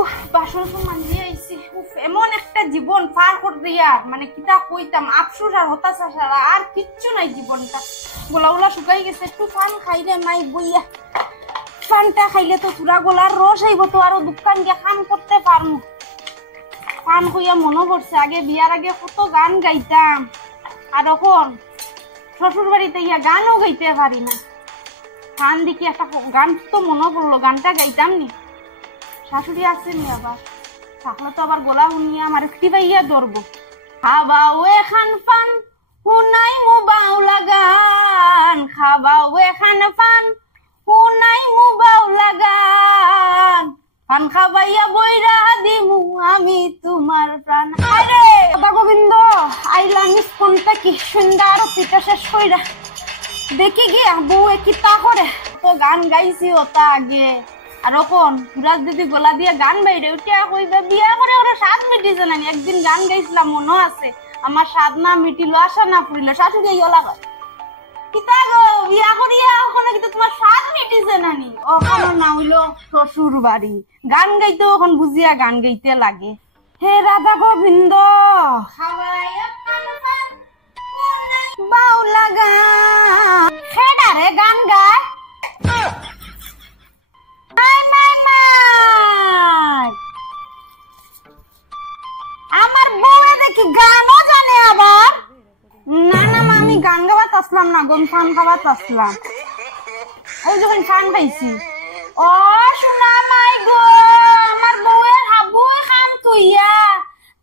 উফ বাসন মানজি আইছি। উফ এমন একটা জীবন পার করে দিয়া মানে কিতা কইতাম, আফসোস আর হতাশা ছাড়া আর কিচ্ছু নাই জীবনটা। গোলা শুকাই গেছে, একটু পান খাইলে মাই বইয়া। পানটা খাইলে তো পুরা গোলার রস আইব, তো আরো দোকান গিয়ে কাম করতে পারমু। পান কইয়া মনে পড়ছে আগে বিয়ার আগে কত গান গাইতাম, আর এখন শ্বশুর বাড়িতে গিয়া গানও গাইতে পারি না। গান দেখি একটা গান তো মনে পড়লো, গানটা গাইতাম নি। শাশুড়ি আসেনি আবার, থাকলে তো আবার গোলা শুনিয়া আমার একটি বাইয়া ধরবো। খাবাও এখান পান হুনাই মু বাউলা গান, খাবাও এখান পান হুনাই মু বাউলা গান, পান খাবাইয়া বইরা দিমু আমি তোমার প্রাণ। আরে বাবা গোবিন্দ আইলা মিস কোনটা কি সুন্দর আরো পিঠা শেষ কইরা দেখি গিয়া বউ কিতা করে। তো গান গাইছি ওটা আগে, আর এখন সুরাজ দিদি গলা দিয়ে গান বাইরে উঠিয়া কইবা বিয়া করে ওরা স্বাদ মিটিছে না। একদিন গান গাইছিলাম মনে আছে, আমার স্বাদ না মিটিল আশা না পুরিল, শাশুড়ি ইলা কয় কিতা গো বিয়া করিয়া ওখানে কিন্তু তোমার স্বাদ মিটিছে না নি। ওখানে না হইলো শ্বশুর বাড়ি, গান গাইতে ওখান বুঝিয়া গান গাইতে লাগে। হে রাধা গোবিন্দ বাউলা গান খেডারে গান গায়। আমার বউয়ে দেখি গানও জানে আবার। না না মা আমি গান গাওয়াত আসলাম না, গম ফান খাওয়াত আসলাম। ওই যখন ফান খাইছি। ও শোনা মাই গো, আমার বউয়ের হাবুই খাম তুইয়া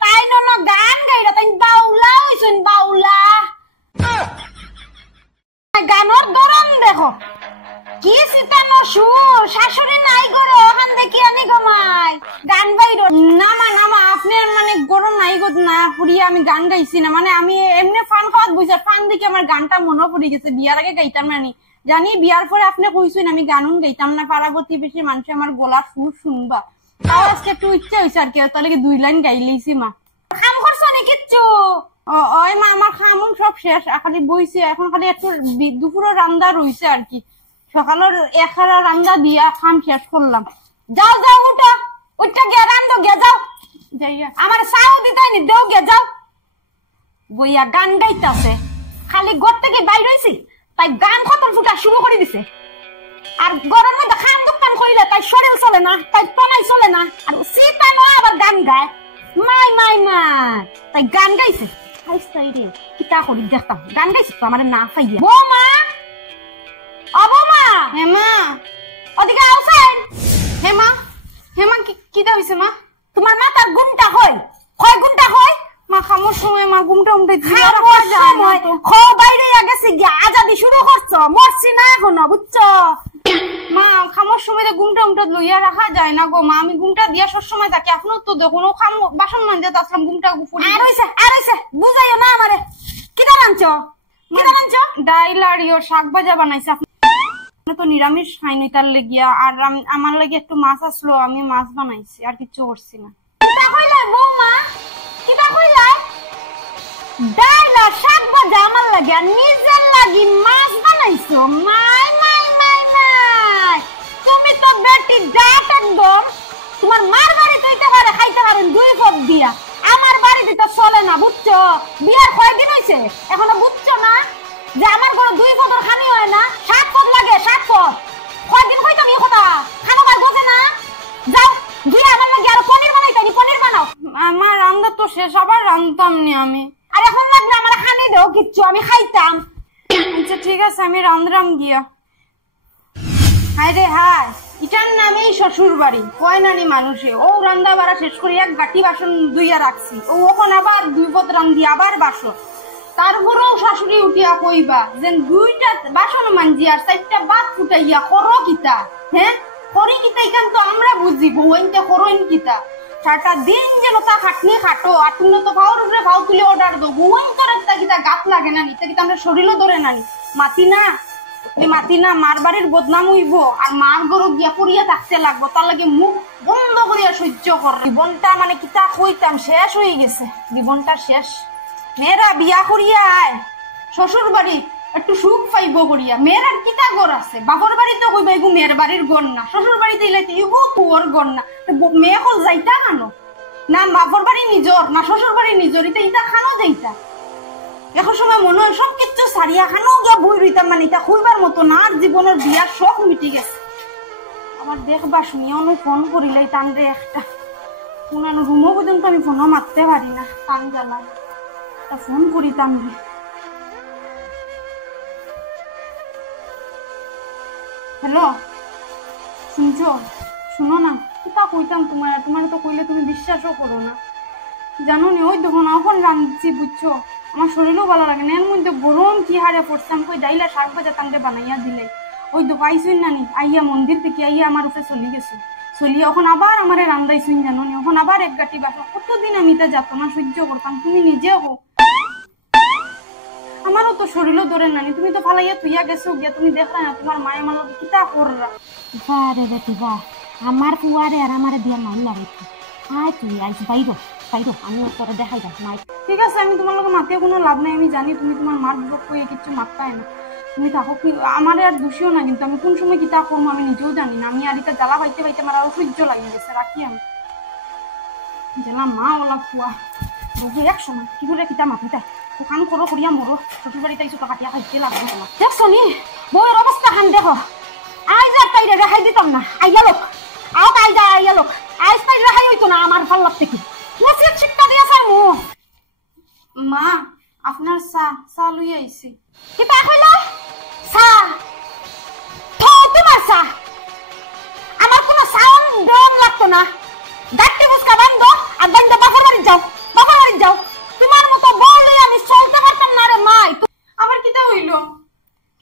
তাই ন গান গাইরা তাই বাউলা হইছেন বাউলা। গানের ধরন দেখো কি সিতানো সুর, শাশুড়ি নাই গরো ওখান দেখি আনি গমাই গান বাইরো। নামা নামা আপনার মানে গরো নাই গো না পুরিয়া আমি গান গাইছি না, মানে আমি এমনি ফান খাওয়াত বইছি, ফান দেখে আমার গানটা মনে পড়ে গেছে। বিয়ার আগে গাইতাম না নি, জানি বিয়ার পরে আপনি কইছেন আমি গানুন গাইতাম না, পাড়াগতি বেশি মানুষ আমার গলার সুর শুনবা। তাও আজকে একটু ইচ্ছা হয়েছে আর কি, তাহলে 2 লাইন গাইলেইছি। মা খাম করছো নি কিচ্ছু? ওই মা আমার খামুন সব শেষ, খালি বইছে এখন, খালি একটু দুপুরের রান্না রইছে আর কি। সকালের এখারা রান্না দিয়া খাম শেষ করলাম। যাও যাও উঠা উঠা গিয়া রান্ধো গিয়া যাও, যাইয়া আমার চাও দিতাই নি দেও গিয়া যাও। বইয়া গান গাইতাছে, খালি ঘর থেকে বাইর হইছি তাই গান খতম ফুটা শুরু করে দিছে। আর গরমের মধ্যে খাম দোকান কইলে তাই শরীর চলে না, তাই তনাই চলে না, আর সীতা নয় আবার গান গায়। মাই মাই মাই তাই গান গাইছে। কিতা করি দেখতাম গান গাইছে তো আমার না খাইয়া। বৌমা অবমা হেমা ওদিকে আউছেন। হেমা হেমা কিতা হইছে মা? তোমার মাথার গুমটা হয় কয় গুমটা হয়? মা খামোর সময় মা গুমটা উমটা দিয়া রাখা যায় না তো। খ বাইরে গেছে গিয়া আজাদি শুরু করছো, মরছি না এখনো বুঝছো। মা খামোর সময় গুমটা উমটা লইয়া রাখা যায় না গো মা, আমি গুমটা দিয়া সব সময় থাকি। এখনো তো দেখো খাম বাসন মানজাত আসলাম গুমটা গুফুরি আর হইছে বুঝাইও না আমারে। কিতা রাঁধছো? কিতা রাঁধছো? ডাইল আর ইয়ো শাক ভাজা বানাইছে। তো নিরামিষ খাইনি তার লেগিয়া, আর আমার লাগে একটু মাছ আসলো, আমি মাছ বানাইছি আর কিছু করছি না। কিতা কইলাই বৌমা? কিতা কইলাই? ডাইল আর শাক ভাজা আমার লাগে আর নিজের লাগি মাছ বানাইছো? মাই মাই মাই মাই তুমি তো বেটি ডাট একদম। তোমার মার বাড়িতে হইতে পারে খাইতে পারেন 2 পদ দিয়া, আমার বাড়িতে তো চলে না বুঝছো। বিয়ার কয়দিন হইছে এখনো বুঝছো না যে আমার ঘরে 2 পদের খানি হয় না, 7 পদ লাগে 7 পদ। কয়দিন কইতাম এই কথা খানো আর বোঝে না। যাও দুই আমার লাগে আর পনির বানাইতানি, পনির বানাও। আমার রান্না তো শেষ, আবার রান্তাম নি আমি। আর এখন লাগলে আমার খানি দাও কিচ্ছু আমি খাইতাম। আচ্ছা ঠিক আছে আমি রান্দ্রাম গিয়া। হায় রে হায়, ইটার নামেই শ্বশুর বাড়ি কয় নানি মানুষে। ও রান্না বাড়া শেষ করে এক গাঠি বাসন ধুইয়া রাখছি, ও ওখন আবার 2 পদ রান্ধি আবার বাসন। তারপরেও শাশুড়ি উঠিয়া কইবা যে 2টা বাসন মানজি আর 4টা ভাত ফুটাইয়া করো কিতা। হ্যাঁ করি কিতা এখান তো আমরা বুঝি, বউইনতে করইন কিতা। 4টা দিন যেন তা খাটনি খাটো, আর তুমি তো ফাউর উপরে ফাউ তুলে অর্ডার দো। বউইন করে তা কিতা গাত লাগে না নিতে, কিতা আমরা শরীরও ধরে নানি। মাতি না মাতি না মার বাড়ির বদনাম হইব, আর মার গরু গিয়া পড়িয়া থাকতে লাগবো, তার লাগে মুখ বন্ধ করিয়া সহ্য কর। জীবনটা মানে কিতা কইতাম শেষ হয়ে গেছে, জীবনটা শেষ। মেয়েরা বিয়া করিয়া আয় শ্বশুর বাড়ি একটু সুখ পাইব করিয়া। মেয়ের আর কিতা গড় আছে? বাপর বাড়িতে কইবা এগু মেয়ের বাড়ির গড় না, শ্বশুর বাড়িতে ইলাইতে ইগু তোর গড় না। মেয়ে হল যাইতা খানো না বাপর বাড়ি নিজর না শ্বশুর বাড়ি নিজর এটা ইটা খানো যাইতা এখন সময় মনে হয় সব কিছু সারিয়া খানো গিয়া বই রইতাম মানে এটা হইবার মতো না জীবনের বিয়ার শখ মিটি গেছে আবার দেখবা শুনিয়া আমি ফোন করিলাই টান রে একটা পুনানো রুমও পর্যন্ত আমি ফোনও মারতে পারি না টান জ্বালায় ফোন করিতাম রে হ্যালো শুনছো শুনো না কিতা কইতাম তোমার তো কইলে তুমি বিশ্বাসও করো না জানো নি ওই দেখো না এখন রাঁধছি বুঝছো আমার শরীরও ভালো লাগে না এর মধ্যে গরম কি হারে পড়ছে আমি কই ডাইলা শাক ভাজা তাঙ্গে বানাইয়া দিলে ওই দেখো আইসুন নানি আইয়া মন্দির থেকে আইয়া আমার উপরে চলে গেছো চলিয়া এখন আবার আমারে রান্দাইছুন জানো নি এখন আবার এক গাটি বাসা কতদিন আমি তা যাতো না সহ্য করতাম তুমি নিজে হো আমারও তো শরীরও ধরে নানি তুমি তো ফালাইয়া তুইয়া গেছো গিয়া তুমি দেখলা না তোমার মায়ের মাল কিতা কররা বারে বেটি বা আমার পুয়ারে আর আমারে দিয়া মাইল লাগাইছে আয় তুই আইস বাইরো বাইরো আমি তোরা দেখাই যাই মাই ঠিক আছে আমি তোমার লোক মাতিয়ে কোনো লাভ নাই আমি জানি তুমি তোমার মার বিপদ কইয়ে কিচ্ছু মারতাই না তুমি থাকো আমার আর দোষীও না কিন্তু আমি কোন সময় কিতা করবো আমি নিজেও জানি না আমি আর এটা জ্বালা পাইতে পাইতে আমার আরো সহ্য লাগিয়ে গেছে রাখি আমি জেলা মা ওলা ফুয়া রোগী এক সময় কি করে কিতা মাতি তাই দোকান করো করিয়া মরো শ্বশুর বাড়িতে আইসো টাকা দিয়া খাইতে লাগবে না দেখছো নি বউয়ের অবস্থা খান দেখো আইজ আর তাই রেখাই দিতাম না আইয়া লোক আও তাই যা আইয়া লোক আইজ তাই রেখাই হইতো না আমার ফাল্লার থেকে নসিহত শিক্ষা দিয়া চাই মু মা আপনার চা লইয়া আইছি কিতা কইল চা তোমার চা আমার কোনো সাউন্ড ডম লাগতো না গাড়ি বুঝকা বান্ধ আর বান্ধ বাপর বাড়ি যাও তোমার মতো বললে আমি চলতে পারতাম না রে মাই আবার কিতা হইল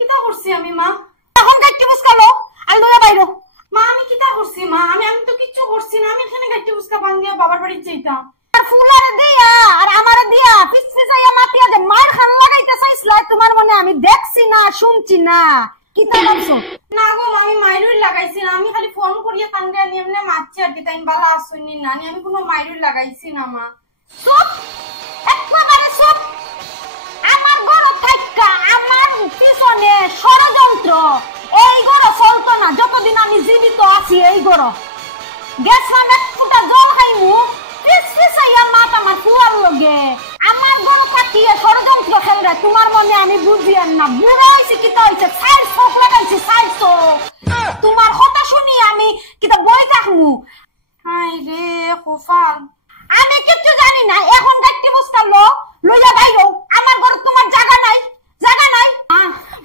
কিতা করছি আমি মা এখন গাড়ি বুঝকালো আর লইয়া বাইরো মা আমি কিতা করছি মা আমি তো কিচ্ছু করছি না আমি এখানে গাড়ি বুঝকা বান্ধিয়া বাবার বাড়ি যাইতাম আর ফুলারে দিয়া আর আমারে দিয়া পিছপি যাইয়া মাতিয়া যে মার খান লাগাইতে চাইছিল তোমার মনে আমি দেখছি না শুনছি না কিতা করছো না গো আমি মাইরুই লাগাইছি না আমি খালি ফোন করিয়া কান্দে আনি এমনি মারছি আর কি তাই বালা আসুনি না আমি কোনো মাইরুই লাগাইছি না মা সব একবারে সব আমার ঘর থাকা আমার পিছনে ষড়যন্ত্র এই ঘর চলতো না যতদিন আমি জীবিত আছি এই ঘর গেছিলাম এক ফুটা জল খাইমু পিছাইয়া মাত আমার ফুয়ার লগে আমার ঘর থাকিয়ে ষড়যন্ত্র খেলরা তোমার মনে আমি বুঝি আর না বুড়ো হয়েছে কিতা হয়েছে সাইড চোখ লাগাইছে সাইড চোখ তোমার কথা শুনি আমি কিতা বই থাকমু হাই রে কোফাল আমি কিচ্ছু জানি না এখন গাইতে বসতালো লইয়া বাইরো আমার ঘর তোমার জায়গা নাই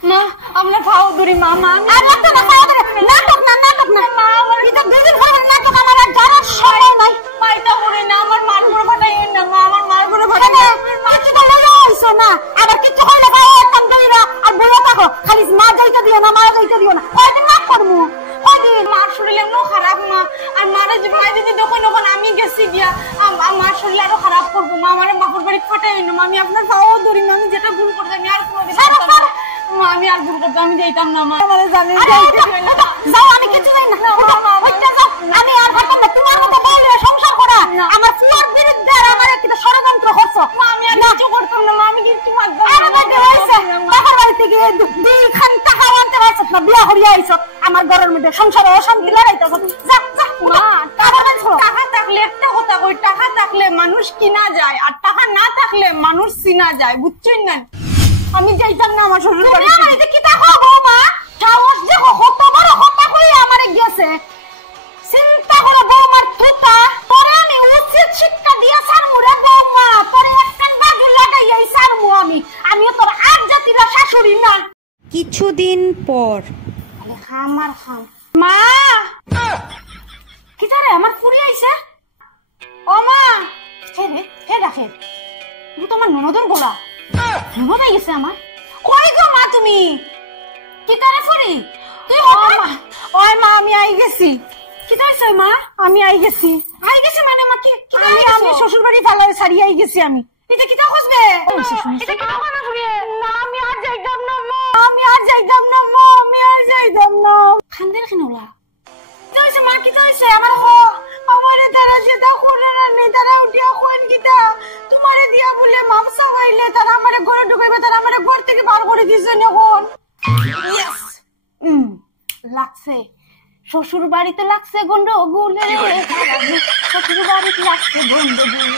মা আমরা খাও দূরি মা আমার তো না খাও দূরি নাটক না মা আমার এটা দুদিন পরে নাটক আমার আর জানার সময় নাই মাইটা করে না আমার মার গুলো ফাটাই না মা আমার মার গুলো ফাটাই না কিছু তো লইয়া আইছো না আবার কিছু কইলে খাও একদম দইরা আর বইয়া থাকো খালি মা যাইতে দিও না কয়দিন না করমু কয়দিন মার শরীর এমন খারাপ মা আর মারা যে মাই দিদি দেখো যখন আমি গেছি গিয়া আমার শরীর আরো খারাপ করবো মা আমার বাপর বাড়ি ফাটাই না আমি আপনার খাও দূরি আমি যেটা ভুল করতে আমি আর কোনোদিন মা আমি আর ভুল করতে আমি যাইতাম না মা আমার জানি যাও আমি কিছু জানি না আমি আর ভাবতাম না তোমার মতো বলে সংসার করা আমার ফুয়ার বিরুদ্ধে আর আমার একটা ষড়যন্ত্র করছো মা আমি আর কিছু করতাম না মা আমি কিছু মারতাম আরে বাবা হইছে বাবার বাড়ি থেকে দুই খান টাকা আনতে পারছ না বিয়া হরিয়া আইছো আমার ঘরের মধ্যে সংসারে অশান্তি লাগাইতেছ যা মা টাকা থাকলে একটা কথা কই টাকা থাকলে মানুষ কিনা যায় আর টাকা না থাকলে মানুষ চিনা যায় বুঝছই না আমি যাইতাম না আমার শ্বশুর বাড়ি বাড়িতে কি দেখো গো মা সাহস দেখো কত বড় কথা কই আমারে গেছে চিন্তা করে বৌমার থুতা পরে আমি উচিত শিক্ষা দিয়া সারমু রে বৌমা পরে একটা বাজু লাগাইয়াই সারমু আমিও তোর আর জাতিরা শাশুড়ি না কিছুদিন পর আরে আমার খাম মা কি তারে আমার পুরি আইছে ও মা হে রাখে তুমি তোমার ননদর গোলা ননদ আই গেছে আমার কই গো মা তুমি কি তারে পুরি তুই ওই মা আমি আই গেছি কি তাইছ মা আমি আই গেছি মানে মা কি আমি শ্বশুর বাড়ি ফালাই সারি আই গেছি আমি এটা কিটা খুঁজবে এটা কিটা কথা শুনে না আমি আর যাইতাম না মা খান্দের খিনলা যাইছে মা কি যাইছে আমার আমারে তারা যেটা করে না নে তারা উঠিয়া কোন কিটা তোমারে দিয়া বলে মামসা হইলে তারা আমারে ঘরে ঢুকাইবে তারা আমারে ঘর থেকে বার করে দিছে এখন ইয়েস লাগছে শ্বশুর বাড়িতে লাগছে গন্ডগোল রে, শ্বশুর বাড়িতে লাগছে গন্ডগোল।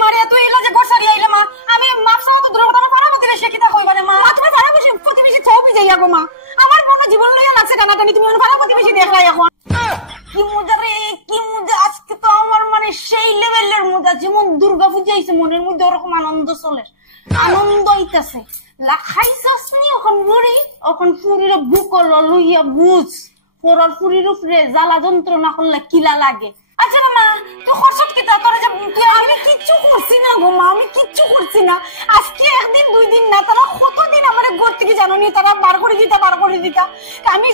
মারে তুই এলা যে ঘর সারি আইলা মা, আমি মাপ চাওয়া তো দূরের কথা, আমার পাড়া প্রতিবেশী কিতা কইবা রে মা? তোমার পাড়া প্রতিবেশী ছবি যাইয়া গো মা, আমার মনে জীবন লইয়া লাগছে টানাটানি, তুমি আমার পাড়া প্রতিবেশী দেখলাই এখন। কি মজা রে, কি মজা! আজকে তো আমার মানে সেই লেভেলের মজা, যেমন দুর্গা পূজা আইছে মনের মধ্যে ওরকম আনন্দ চলে, আনন্দ হইতাছে। লাখাইছস নি এখন বুড়ি, এখন ফুরির বুকল লইয়া বুঝ পরর ফুরির উপরে জ্বালা যন্ত্রণা করলে কিলা লাগে। আচ্ছা না মা, তুই খরচত কিতা করে যে আমি কিচ্ছু করছি না গো মা, আমি কিচ্ছু করছি না। আজকে একদিন দুই দিন না, তারা কতদিন আমার ঘর থেকে জানো নি, তারা বার করে দিতা। আমি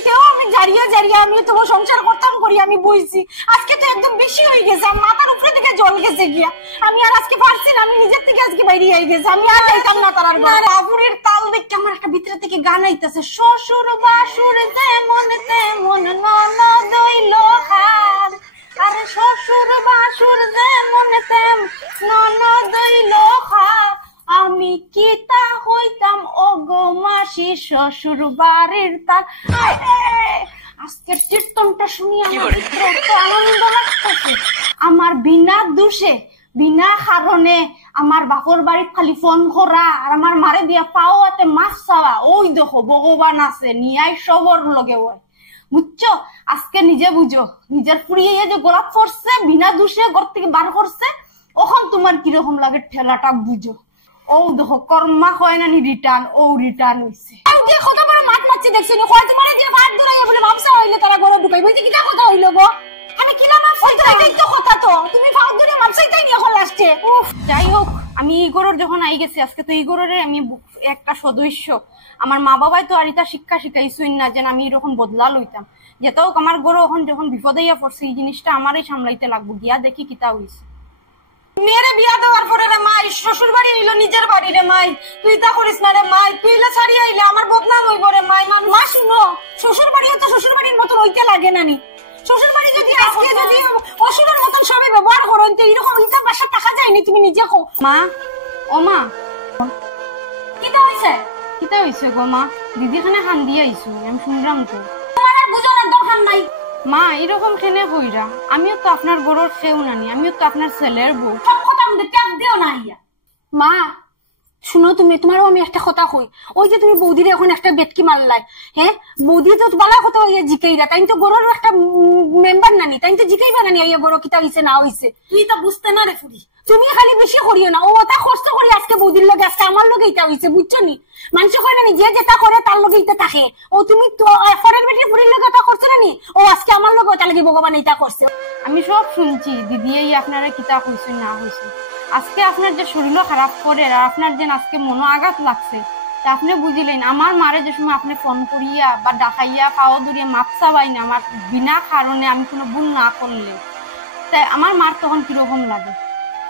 জারিয়া আমি তোমার সংসার করতাম করি, আমি বইছি। আজকে তো একদম বেশি হয়ে গেছে, মাথার উপরে থেকে জল গেছে গিয়া, আমি আর আজকে পারছি না, আমি নিজের থেকে আজকে বাইরে হয়ে গেছে, আমি আর যাইতাম না তার বাবুরের তাল দেখে আমার একটা ভিতরে থেকে গান আইতাছে, শ্বশুর বাসুর যেমন তেমন ননদ হইল হাল, আরে শ্বশুর বাসুর যেমন তেমন ননদ হইল হাল, আমি কিতা হইতাম ওগো মাসি শ্বশুর বাড়ির তাল। আজকের কীর্তনটা শুনি আমার এত আনন্দ লাগতেছে। আমার বিনা দোষে বিনা কারণে আমার বাপর বাড়ি খালি ফোন করা আর আমার মারে দিয়া পাওয়াতে মাছ চাওয়া, ওই দেখো ভগবান আছে নিয়াই সবর লগে ওই, বুঝছো? আজকে নিজে বুঝো, নিজের ফুরিয়ে যে গোলাপ করছে বিনা দোষে ঘর থেকে বার করছে, ওখান তোমার কিরকম লাগে ঠেলাটা বুঝো। ও দেখো কর্মা হয় না রিটার্ন, ও রিটার্ন হইছে। যে কথা বড় মাছ মারছি দেখছি না, কয় তোমার যে ভাত ধরাইয়া বলে মাপসা হইলে তারা গরো ঢুকাই, বলছি কিটা কথা হইলো গো? আমি কিলা মাপসা হইতো, এটাই তো কথা, তো তুমি ভাত ধরে মাপসাইতাই নি এখন লাস্টে। যাই হোক, আমি ইগোরর যখন আই গেছি, আজকে তো ইগোররে আমি একটা সদস্য, আমার মা বাবাই তো আর এটা শিক্ষা শিখাইছই না যে আমি এরকম বদলা লইতাম। যেত হোক আমার গরো এখন যখন বিপদে ইয়া পড়ছে, এই জিনিসটা আমারই সামলাইতে লাগবো, গিয়া দেখি কিতা হইছে। মেয়েরে বিয়া দেওয়ার পরে রে মাই, শ্বশুর বাড়ি হইলো নিজের বাড়ি রে মাই, তুই তা করিস না রে মাই, তুই ছাড়ি আইলে আমার বদনাম হইব রে মাই। মা শুনো, শ্বশুর বাড়িও তো শ্বশুর বাড়ির মতন হইতে লাগে নানি। শ্বশুর বাড়ি যদি আজকে যদি অসুরের মতন সবাই ব্যবহার করো, এরকম হিসাব বাসা টাকা যায়নি, তুমি নিজে কো। মা, ও মা, কিতা হইছে? কিতা হইছে গো মা? দিদি খানে খান দিয়ে আইসু, আমি শুনলাম তো। তোমার আর বুঝানোর দরকার নাই মা, এরকম খেনে হইরা, আমিও তো আপনার গরুর খেউ নানি, আমিও তো আপনার ছেলের বউ, সব কথা আমাদের ত্যাগ দিও না ইয়া। মা শুনো, তুমি তোমারও আমি একটা কথা কই, ওই যে তুমি বৌদির এখন একটা বেটকি মারলাই, হ্যাঁ বৌদি তো বালা কথা হইয়া জিকাইরা, তাই তো গরুর একটা মেম্বার নানি, তাই তো জিকাইবা নানি ইয়া গরু কিতা হইছে না হইছে, তুই তো বুঝতে না রে ফুরি, তুমি খালি বেশি করিও না, ও ওটা কষ্ট করি আজকে বৌদির লগে, আজকে আমার লগে এটা হইছে, বুঝছো নি? মানুষ কয় না যে যেটা করে তার লগে এটা থাকে, ও তুমি ফরের বেটি ফুরির লগে এটা করছো না নি, ও আজকে আমার লগে ওটা লাগে ভগবান এটা করছে। আমি সব শুনছি দিদি, এই আপনারা কিতা হইছে না হইছে, আজকে আপনার যে শরীরও খারাপ করে আর আপনার যে আজকে মনো আঘাত লাগছে, তা আপনি বুঝিলেন আমার মারে যে সময় আপনি ফোন করিয়া বা ডাকাইয়া পাও ধরিয়া মাপ চাবাই না, আমার বিনা কারণে আমি কোনো ভুল না করলে, তাই আমার মার তখন কিরকম লাগে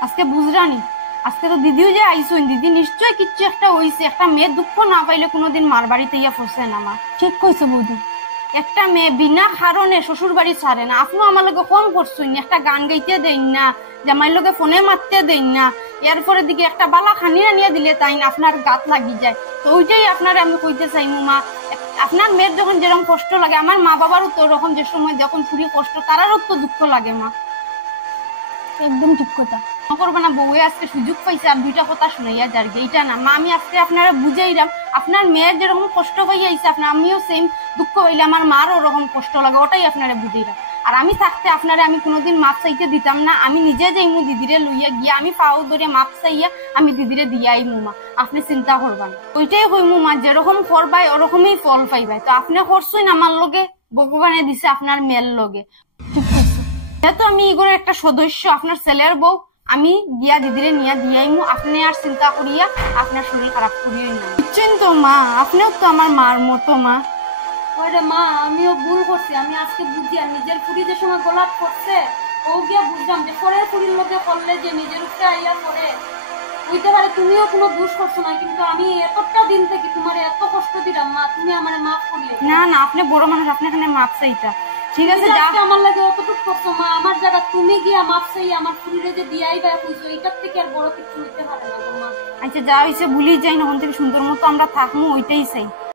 আজকে বুঝরানি। আজকে তো দিদিও যে আইসুন, দিদি নিশ্চয় কিচ্ছু একটা হইছে, একটা মেয়ে দুঃখ না পাইলে কোনোদিন মার বাড়িতে ইয়া ফসে না। মা ঠিক কইছে বৌদি, একটা মেয়ে বিনা কারণে শ্বশুর বাড়ি ছাড়ে না। আপনিও আমার লগে কম করছেন, একটা গান গাইতে দেন না, জামাইর লগে ফোনে মারতে দেন না, এরপরে দিকে একটা বালা খানি আনিয়া দিলে তাই না আপনার গাত লাগি যায়। তো ওইটাই আপনার আমি কইতে চাই মা, আপনার মেয়ের যখন যেরকম কষ্ট লাগে, আমার মা বাবারও তো ওরকম যে সময় যখন ফুরি কষ্ট, তারারও তো দুঃখ লাগে। মা একদম ঠিক কথা করবে না, বউয়ে আজকে সুযোগ পাইছে আর দুইটা কথা শুনাইয়া যার এইটা না। মা আমি আজকে আপনারা বুঝাইলাম, আপনার মেয়ের যেরকম কষ্ট হয়ে আইছে, আপনার আমিও সেম দুঃখ হইলে আমার মারও ওরকম কষ্ট লাগে, ওটাই আপনারা বুঝাইলাম। আর আমি থাকতে আপনারা আমি কোনোদিন মাপ চাইতে দিতাম না, আমি নিজে যাইমু দিদিরে লইয়া গিয়া, আমি পাও ধরে মাপ চাইয়া আমি দিদিরে দিয়ে আইমু। মা আপনি চিন্তা করবেন, ওইটাই কইমু মা, যেরকম করবাই ওরকমই ফল পাইবাই। তো আপনি করছেন আমার লগে, ভগবানে দিছে আপনার মেয়ের লগে, যেহেতু আমি এগুলোর একটা সদস্য, আপনার ছেলের বউ, আমি গিয়া দিদিরে নিয়ে দিয়াইমু। আপনি আর চিন্তা করিয়া আপনার শরীর খারাপ করিও না, বুঝছেন তো মা? আপনিও তো আমার মার মতো। মা ওরে মা, আমিও ভুল করছি, আমি আজকে বুঝি আর নিজের ফুরি যে সময় গোলাপ করছে, ও গিয়া বুঝলাম যে পরের ফুরির লোকে করলে যে নিজের উপরে আইয়া করে বুঝতে পারে। তুমিও কোনো দোষ করছো না, কিন্তু আমি এতটা দিন থেকে তোমার এত কষ্ট দিলাম মা, তুমি আমার মাফ করলে না। না আপনি বড় মানুষ, আপনি এখানে মাপ চাইতা, ঠিক আছে আমার লাগে অতটুকু করছো মা, আমার জায়গা তুমি গিয়া মাপ চাই আমার ফুরিরে যে দিয়াই বা কইছো, এটার থেকে আর বড় কিছু হইতে পারে না মা। আচ্ছা যা হইছে ভুলি যাই না, ওখান থেকে সুন্দর মতো আমরা থাকবো, ওইটাই চাই।